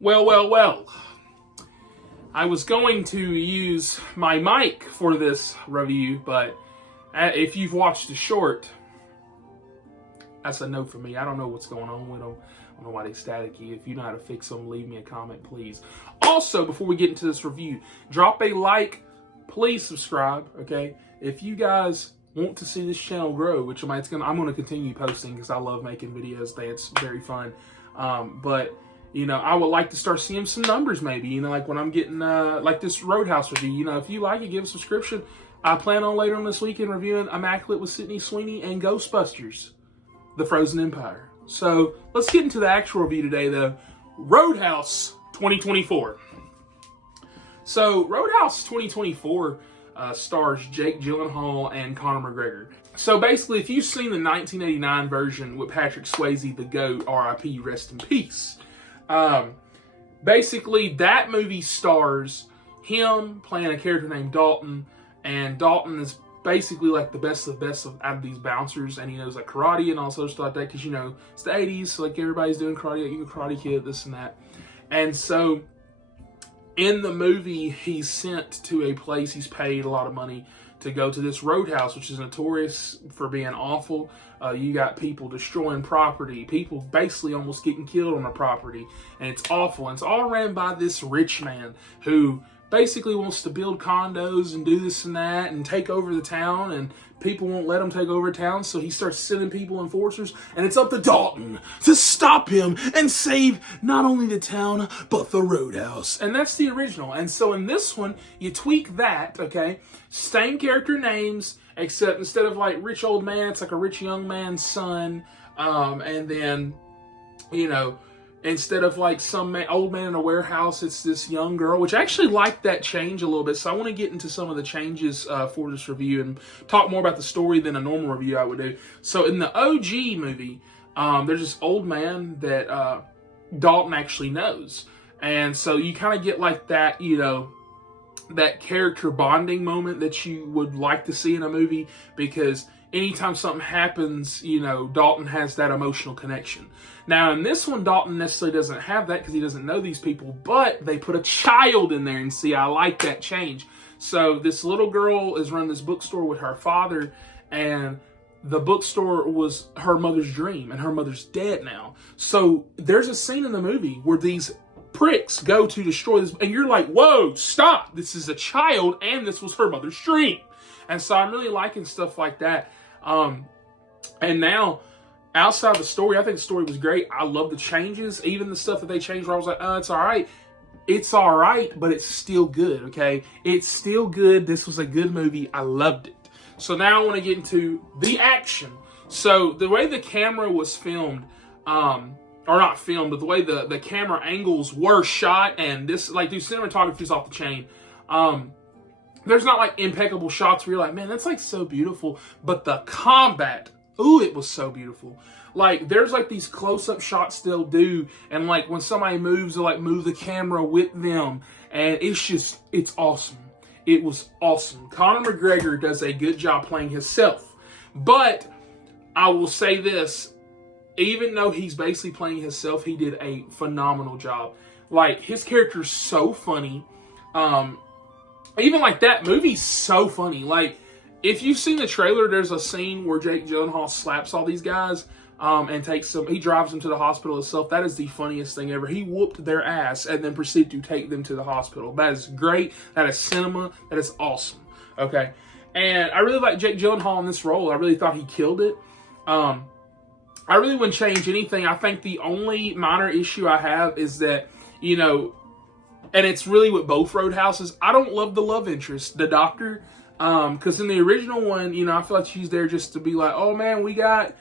Well. I was going to use my mic for this review, but if you've watched the short, that's a no for me. I don't know what's going on with them. I don't know why they staticky. If you know how to fix them, leave me a comment, please. Also, before we get into this review, drop a like. Please subscribe, okay? If you guys want to see this channel grow, which I'm going to continue posting because I love making videos. It's very fun. But you know, I would like to start seeing some numbers maybe, you know, like when I'm getting, like this Roadhouse review, you know, if you like it, give a subscription. I plan on later on this weekend reviewing Immaculate with Sydney Sweeney and Ghostbusters, The Frozen Empire. So, let's get into the actual review today, though. Roadhouse 2024. So, Roadhouse 2024 stars Jake Gyllenhaal and Conor McGregor. So, basically, if you've seen the 1989 version with Patrick Swayze, the GOAT, R.I.P., rest in peace. Basically, that movie stars him playing a character named Dalton, and Dalton is basically like the best of the best out of these bouncers, and he knows like karate and all sorts of stuff like that, because you know it's the 80s, so like everybody's doing karate, like you Karate Kid, this and that. And so in the movie, he's sent to a place, he's paid a lot of money to go to this Roadhouse, which is notorious for being awful. You got people destroying property, people basically almost getting killed on the property, and it's awful. And it's all ran by this rich man who basically wants to build condos and do this and that and take over the town, and people won't let him take over town, so he starts sending people, enforcers, and it's up to Dalton to stop him and save not only the town, but the Roadhouse. And that's the original. And so in this one, you tweak that, okay? Same character names, except instead of like rich old man, it's like a rich young man's son. And then, you know, instead of like some old man in a warehouse, it's this young girl, which I actually like that change a little bit. So I want to get into some of the changes for this review and talk more about the story than a normal review I would do. So in the OG movie, there's this old man that Dalton actually knows. And so you kind of get like that, you know, that character bonding moment that you would like to see in a movie, because anytime something happens, you know, Dalton has that emotional connection. Now, in this one, Dalton necessarily doesn't have that because he doesn't know these people, but they put a child in there, and see, I like that change. So this little girl is running this bookstore with her father, and the bookstore was her mother's dream, and her mother's dead now. So there's a scene in the movie where these pricks go to destroy this, and you're like, whoa, stop, this is a child, and this was her mother's dream. And so I'm really liking stuff like that. And now, outside the story, I think the story was great. I love the changes, even the stuff that they changed where I was like, it's all right. It's all right, but it's still good, okay? It's still good. This was a good movie. I loved it. So now I want to get into the action. So the way the camera was filmed, or not filmed, but the way the camera angles were shot, and this, like, dude, cinematography is off the chain. There's not like impeccable shots where you're like, man, that's like so beautiful. But the combat, ooh, it was so beautiful. Like, there's like these close-up shots they'll do, and like when somebody moves, they'll like move the camera with them, and it's awesome. It was awesome. Conor McGregor does a good job playing himself. But I will say this, even though he's basically playing himself, he did a phenomenal job. Like, his character's so funny. Even like that movie's so funny. Like, if you've seen the trailer, there's a scene where Jake Gyllenhaal slaps all these guys and he drives them to the hospital itself. That is the funniest thing ever. He whooped their ass and then proceeded to take them to the hospital. That is great. That is cinema. That is awesome. Okay. And I really like Jake Gyllenhaal in this role. I really thought he killed it. I really wouldn't change anything. I think the only minor issue I have is that, you know, and it's really with both Roadhouses, I don't love the love interest, the doctor. Because in the original one, you know, I feel like she's there just to be like, oh man, we got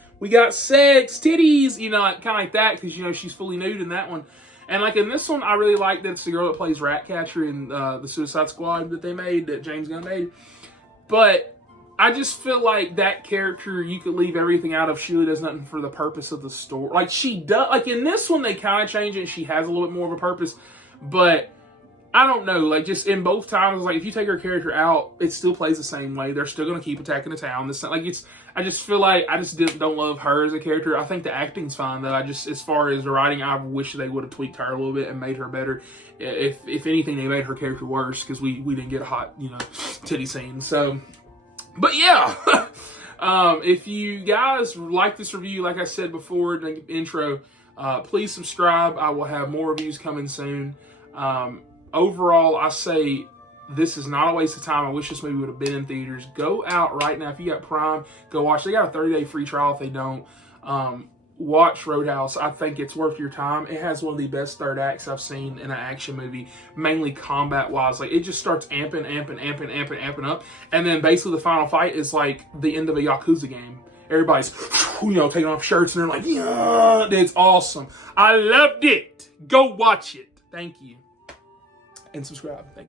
sex, titties, you know, kind of like that, because, you know, she's fully nude in that one. And like in this one, I really like that it's the girl that plays Ratcatcher in the Suicide Squad that they made, that James Gunn made. But I just feel like that character, you could leave everything out of. She really does nothing for the purpose of the story. Like, she does, like in this one, they kind of change it. She has a little bit more of a purpose. But I don't know, like just in both times, like if you take her character out, it still plays the same way. They're still gonna keep attacking the town. This like it's. I just feel like I just don't love her as a character. I think the acting's fine though. I just, as far as the writing, I wish they would have tweaked her a little bit and made her better. If anything, they made her character worse because we didn't get a hot titty scene. So, but yeah. If you guys like this review, like I said before in the intro, please subscribe. I will have more reviews coming soon. Overall, I say this is not a waste of time. I wish this movie would have been in theaters. Go out right now. If you got Prime, go watch. They got a 30-day free trial if they don't. Watch Roadhouse. I think it's worth your time. It has one of the best third acts I've seen in an action movie, mainly combat-wise. Like, it just starts amping up. And then basically the final fight is like the end of a Yakuza game. Everybody's, taking off shirts and they're like, yeah, it's awesome. I loved it. Go watch it. Thank you. And subscribe. Thank you.